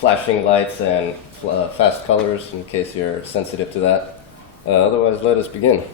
flashing lights and fast colors in case you're sensitive to that. Otherwise, let us begin.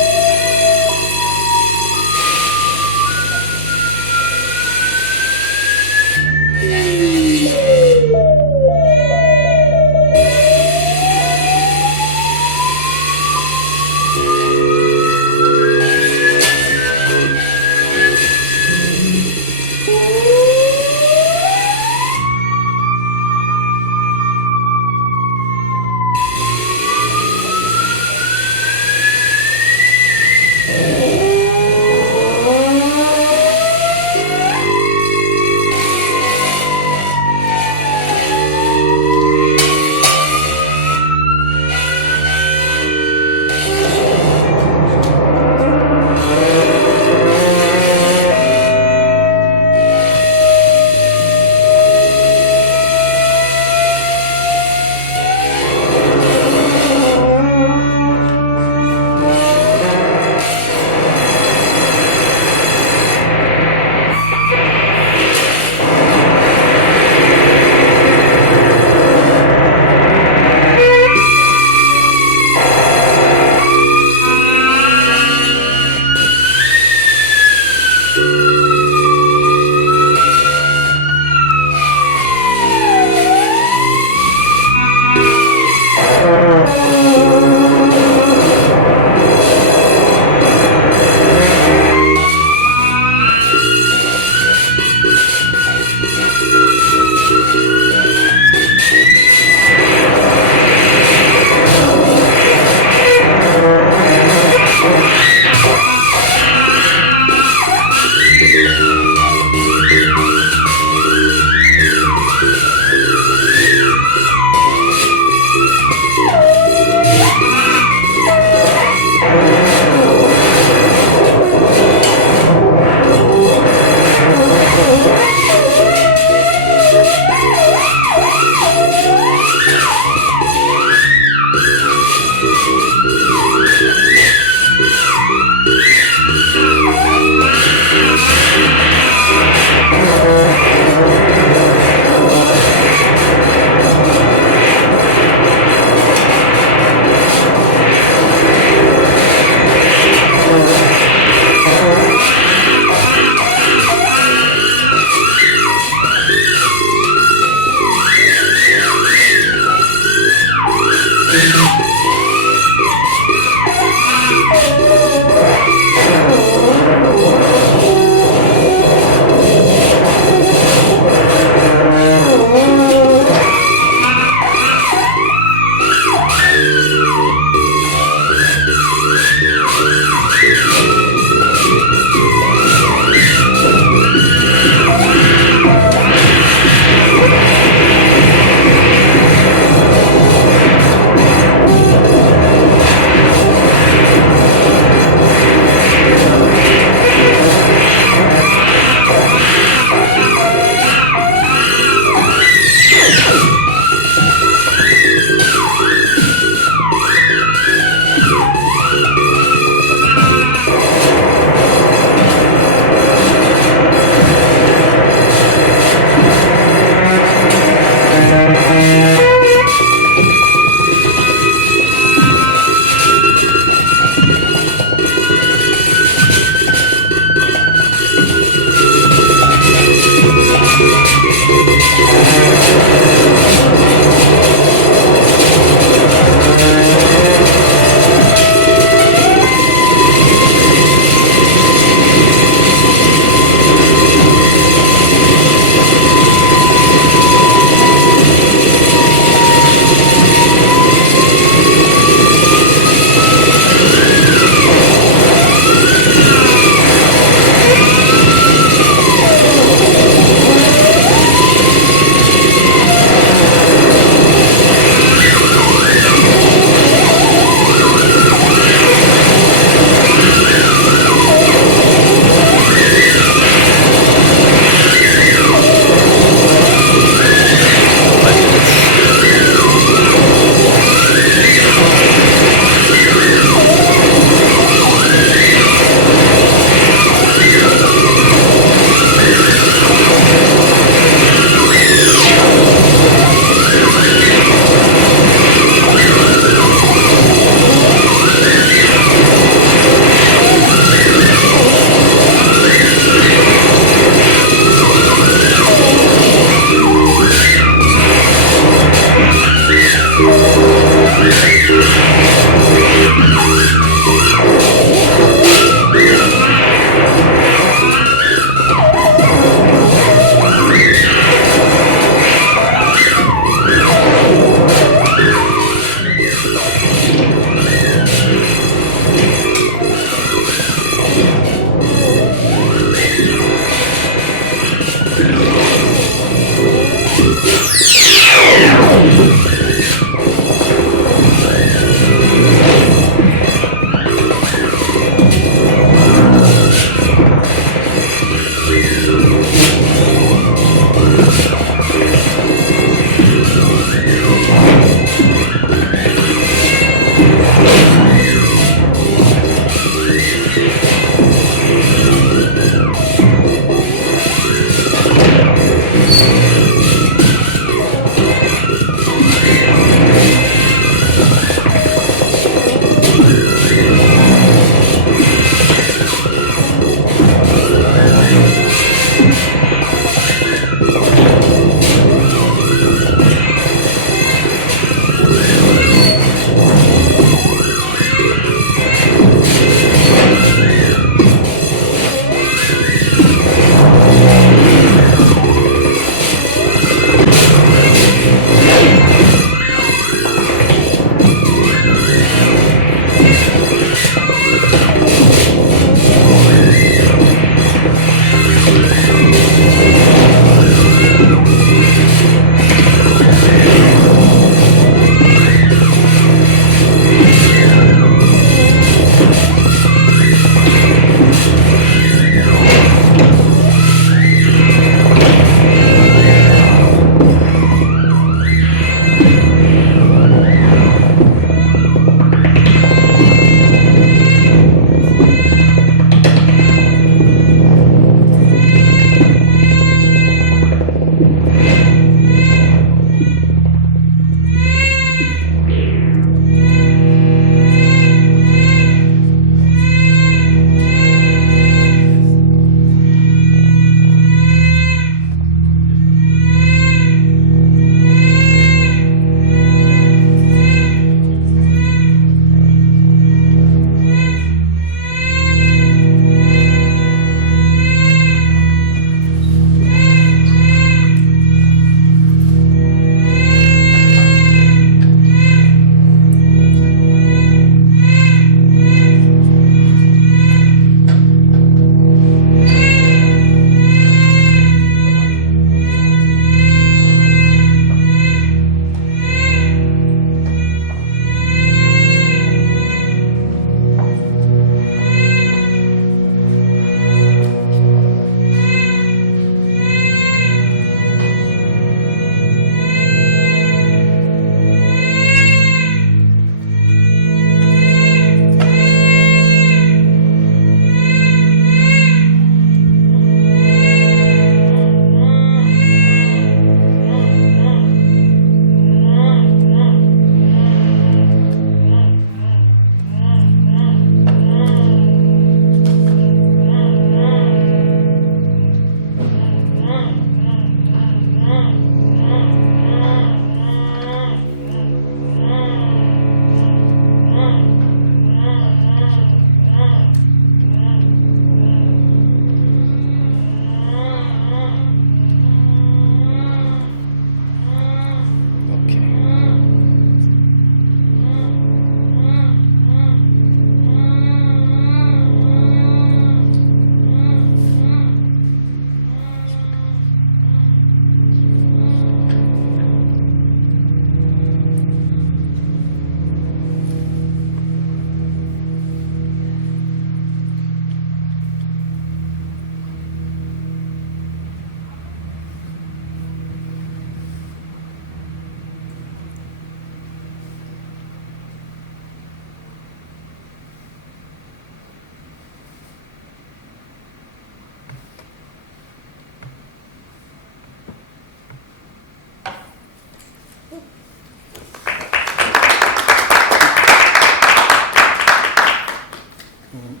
Come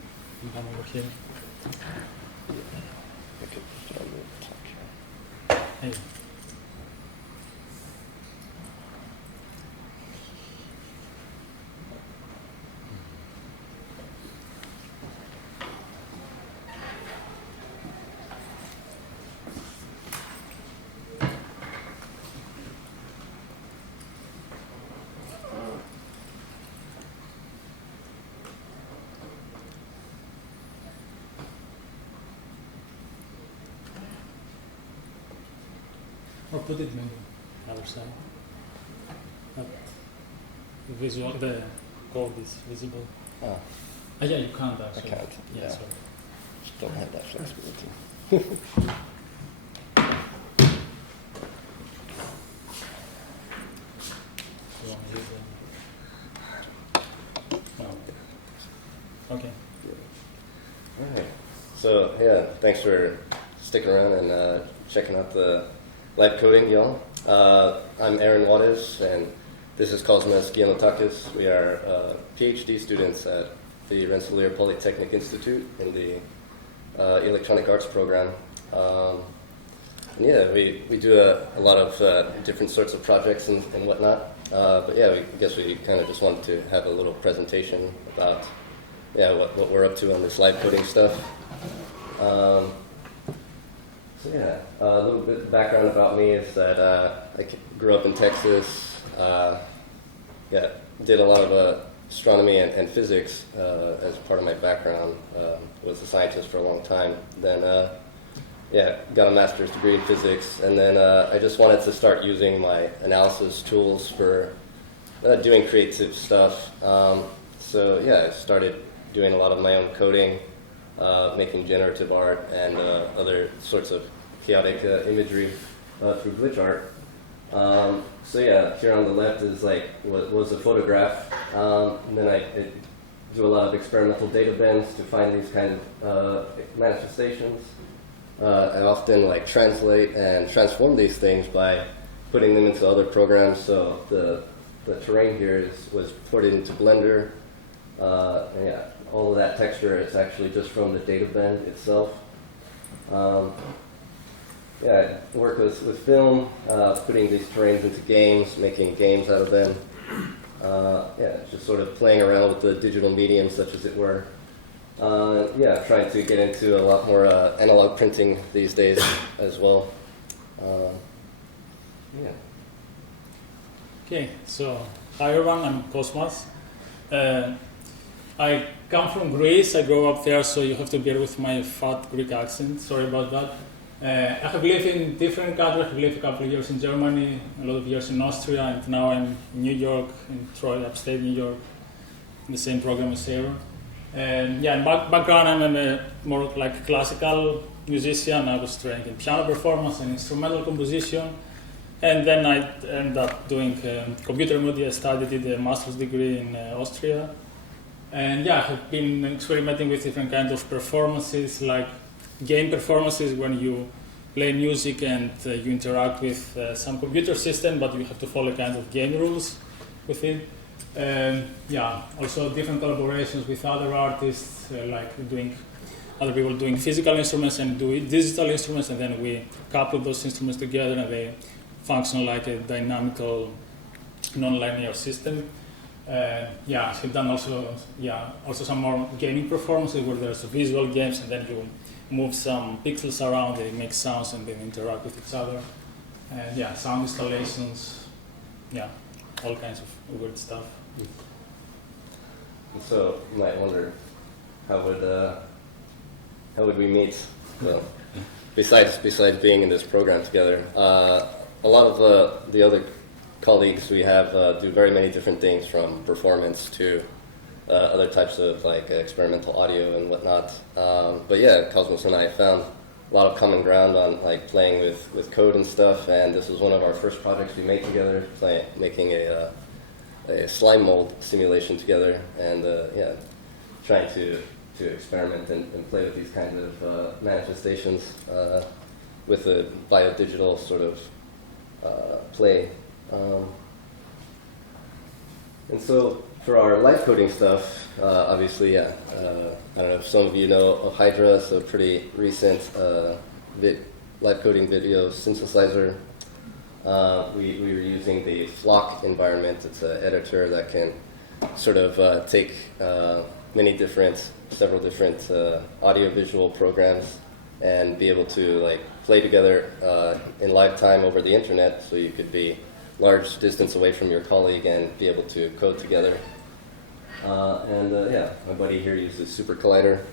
over here. Hey. Or put it maybe the other side. But the visual, the code is visible. Oh, Yeah, you can't actually. I can't. Yeah, Yeah. sorry. Just don't have that flexibility. You want to use no. Okay. All right. So yeah, thanks for sticking around and checking out the live coding, y'all. I'm Aaron Juarez, and this is Kosmas Giannoutakis. We are PhD students at the Rensselaer Polytechnic Institute in the Electronic Arts program. And yeah, we do a lot of different sorts of projects and whatnot. But yeah, I guess we kind of just wanted to have a little presentation about what we're up to on this live coding stuff. So yeah, a little bit of background about me is that I grew up in Texas. Did a lot of astronomy and physics as part of my background. Was a scientist for a long time. Then got a master's degree in physics, and then I just wanted to start using my analysis tools for doing creative stuff. So yeah, I started doing a lot of my own coding, making generative art and other sorts of chaotic imagery through glitch art. So yeah, here on the left is like what was a photograph, and then I do a lot of experimental data bends to find these kind of manifestations. I often like translate and transform these things by putting them into other programs. So the terrain here was ported into Blender, and yeah, all of that texture is actually just from the data bend itself. I work with film, putting these terrains into games, making games out of them. Just sort of playing around with the digital medium, such as it were. Trying to get into a lot more analog printing these days as well. Okay, so hi everyone, I'm Kosmas. I come from Greece, I grew up there, so you have to bear with my fat Greek accent, sorry about that. I have lived in different countries. I have lived a couple of years in Germany, a lot of years in Austria, and now I'm in New York, in Troy, upstate New York, in the same program as Sarah. And in background, I'm a more like classical musician. I was trained in piano performance and instrumental composition. And then I ended up doing computer media. I did a master's degree in Austria. And I have been experimenting with different kinds of performances, like game performances when you play music and you interact with some computer system, but you have to follow kind of game rules with it. Also different collaborations with other artists, like other people doing physical instruments and do digital instruments, and then we couple those instruments together and they function like a dynamical, non-linear system. I've done also some more gaming performances where there's visual games and then you move some pixels around, they make sounds and then interact with each other. And sound installations, all kinds of weird stuff. So you might wonder, how would we meet? Well, besides being in this program together, a lot of the other colleagues we have do very many different things, from performance to other types of like experimental audio and whatnot. Kosmas and I found a lot of common ground on like playing with code and stuff, and this was one of our first projects we made together, making a slime mold simulation together, and trying to experiment and play with these kinds of manifestations with a biodigital sort of play. And so For our live coding stuff, obviously, yeah. I don't know if some of you know of Hydra, it's a pretty recent live coding video synthesizer. We were using the Flock environment. It's an editor that can sort of take several different audiovisual programs and be able to like play together in live time over the internet. So you could be large distance away from your colleague and be able to code together. Yeah, my buddy here uses Super Collider,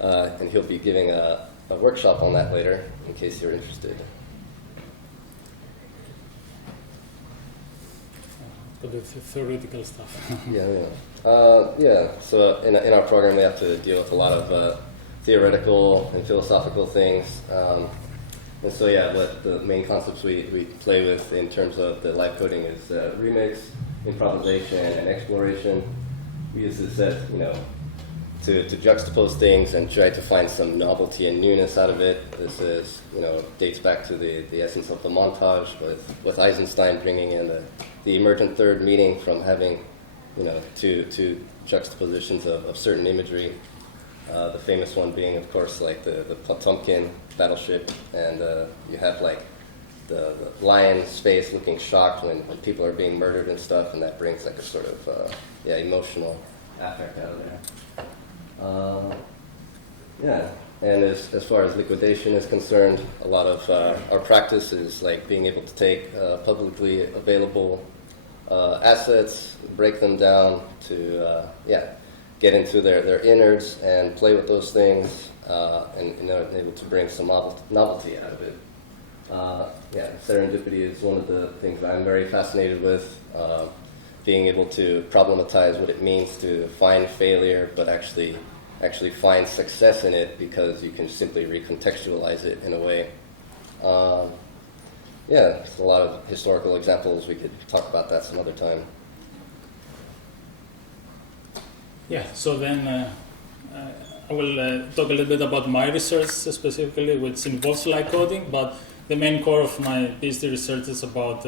and he'll be giving a workshop on that later in case you're interested. For the theoretical stuff. Yeah. So in our program, we have to deal with a lot of theoretical and philosophical things. And so, yeah, what the main concepts we play with in terms of the live coding is remix, improvisation, and exploration. We use this as, to juxtapose things and try to find some novelty and newness out of it. This is, dates back to the essence of the montage with Eisenstein bringing in the emergent third meaning from having, two juxtapositions of certain imagery. The famous one being, of course, like the Potemkin battleship, and you have like the lion's face looking shocked when people are being murdered and stuff, and that brings like a sort of emotional affect out of there. And as far as liquidation is concerned, a lot of our practice is like being able to take publicly available assets, break them down to get into their innards and play with those things, and able to bring some novelty out of it. Serendipity is one of the things that I'm very fascinated with, being able to problematize what it means to find failure, but actually find success in it because you can simply recontextualize it in a way. There's a lot of historical examples. We could talk about that some other time. Yeah, so then I will talk a little bit about my research specifically, which involves live coding, but the main core of my PhD research is about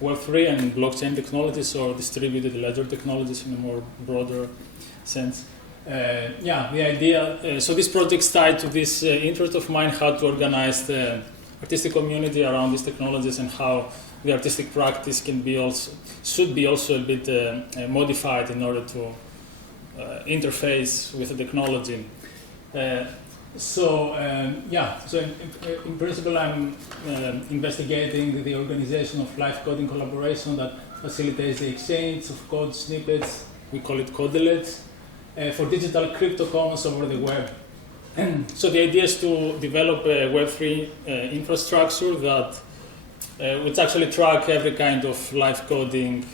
Web3 and blockchain technologies, or distributed ledger technologies in a more broader sense. The idea, so this project tied to this interest of mine, how to organize the artistic community around these technologies and how the artistic practice should be also a bit modified in order to interface with the technology. So in principle, I'm investigating the organization of live coding collaboration that facilitates the exchange of code snippets, we call it codelets, for digital crypto commons over the web. So the idea is to develop a Web3 infrastructure that which actually track every kind of live coding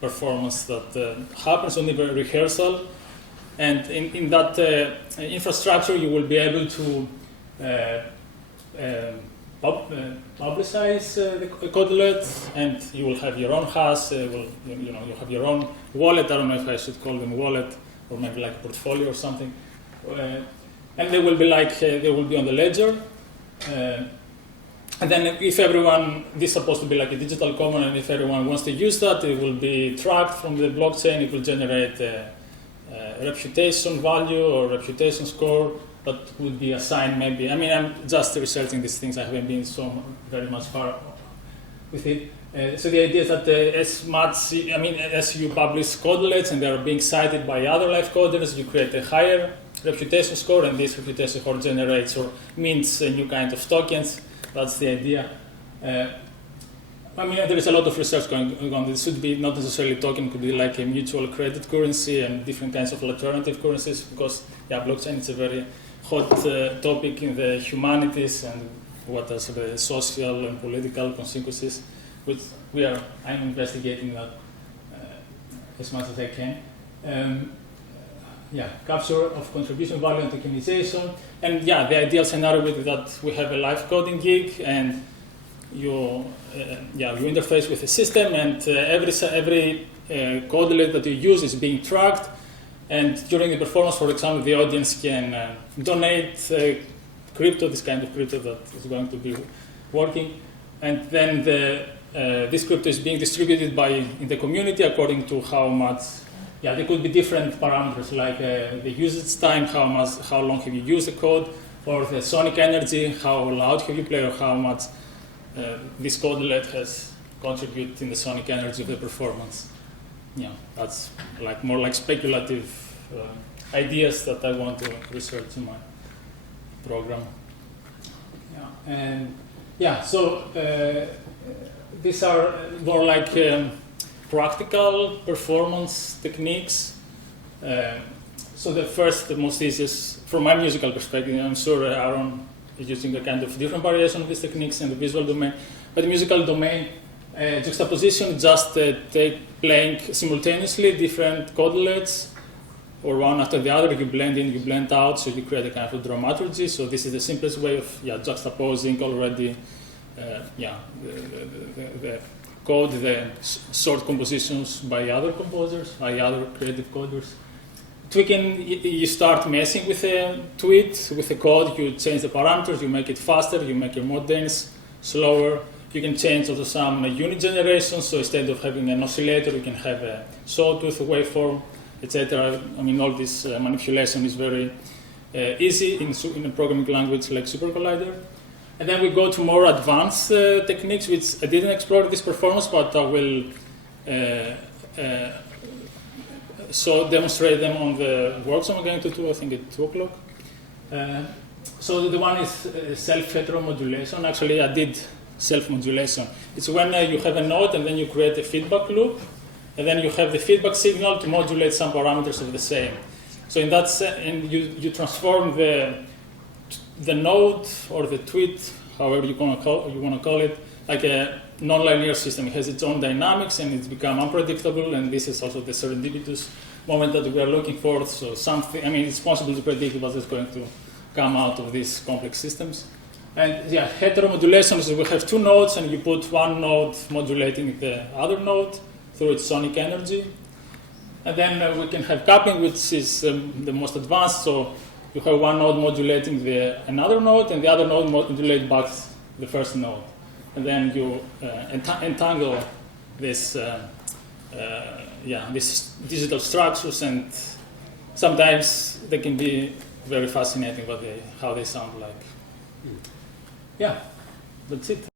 performance that happens on the rehearsal. And in that infrastructure, you will be able to publicize the codelet, and you will have your own hash. You have your own wallet. I don't know if I should call them wallet or maybe like a portfolio or something. And they will be on the ledger. And then if everyone, this is supposed to be like a digital common, and if everyone wants to use that, it will be tracked from the blockchain. It will generate reputation value or reputation score that would be assigned maybe. I mean, I'm just researching these things. I haven't been so very much far with it. So the idea is that as you publish codelets and they are being cited by other live coders, you create a higher reputation score, and this reputation score generates or mints a new kind of tokens. That's the idea. There is a lot of research going on. This should be not necessarily token, it could be like a mutual credit currency and different kinds of alternative currencies, because blockchain is a very hot topic in the humanities and what are the social and political consequences, which I'm investigating that as much as I can. Capture of contribution value and tokenization. And the ideal scenario with that, we have a live coding gig, and you interface with the system, and every codelet that you use is being tracked. And during the performance, for example, the audience can donate crypto, this kind of crypto that is going to be working, and then this crypto is being distributed in the community according to how much yeah, there could be different parameters like the usage time, how long have you used the code, or the sonic energy, how loud have you played, or how much this codelet has contributed in the sonic energy of the performance. Yeah, that's like more like speculative ideas that I want to research in my program. Yeah, and yeah, so these are more like practical performance techniques. So the first, the most easiest, from my musical perspective, I'm sure Aaron is using a kind of different variation of these techniques in the visual domain, but the musical domain, juxtaposition, just playing simultaneously different codelets, or one after the other, you blend in, you blend out, so you create a kind of dramaturgy. So this is the simplest way of juxtaposing already the code, the short compositions by other composers, by other creative coders. Tweaking, you start messing with a tweet, with the code, you change the parameters, you make it faster, you make it more dense, slower. You can change also some unit generation, so instead of having an oscillator, you can have a sawtooth waveform, etc. I mean, all this manipulation is very easy in a programming language like SuperCollider. And then we go to more advanced techniques, which I didn't explore this performance, but I will demonstrate them on the workshop I'm going to do, I think at 2 o'clock. So the one is self-heteromodulation. Actually, I did self-modulation. It's when you have a node and then you create a feedback loop, and then you have the feedback signal to modulate some parameters of the same. So in that and you transform the node or the tweet, however you want to call it, like a non-linear system. It has its own dynamics and it's become unpredictable, and this is also the serendipitous moment that we are looking for. So something, I mean, it's possible to predict what is going to come out of these complex systems. And yeah, heteromodulation is we have 2 nodes and you put one node modulating the other node through its sonic energy. And then we can have coupling, which is the most advanced. So you have one node modulating another node, and the other node modulates back the first node. And then you entangle this, these digital structures, and sometimes they can be very fascinating how they sound like. Yeah, that's it.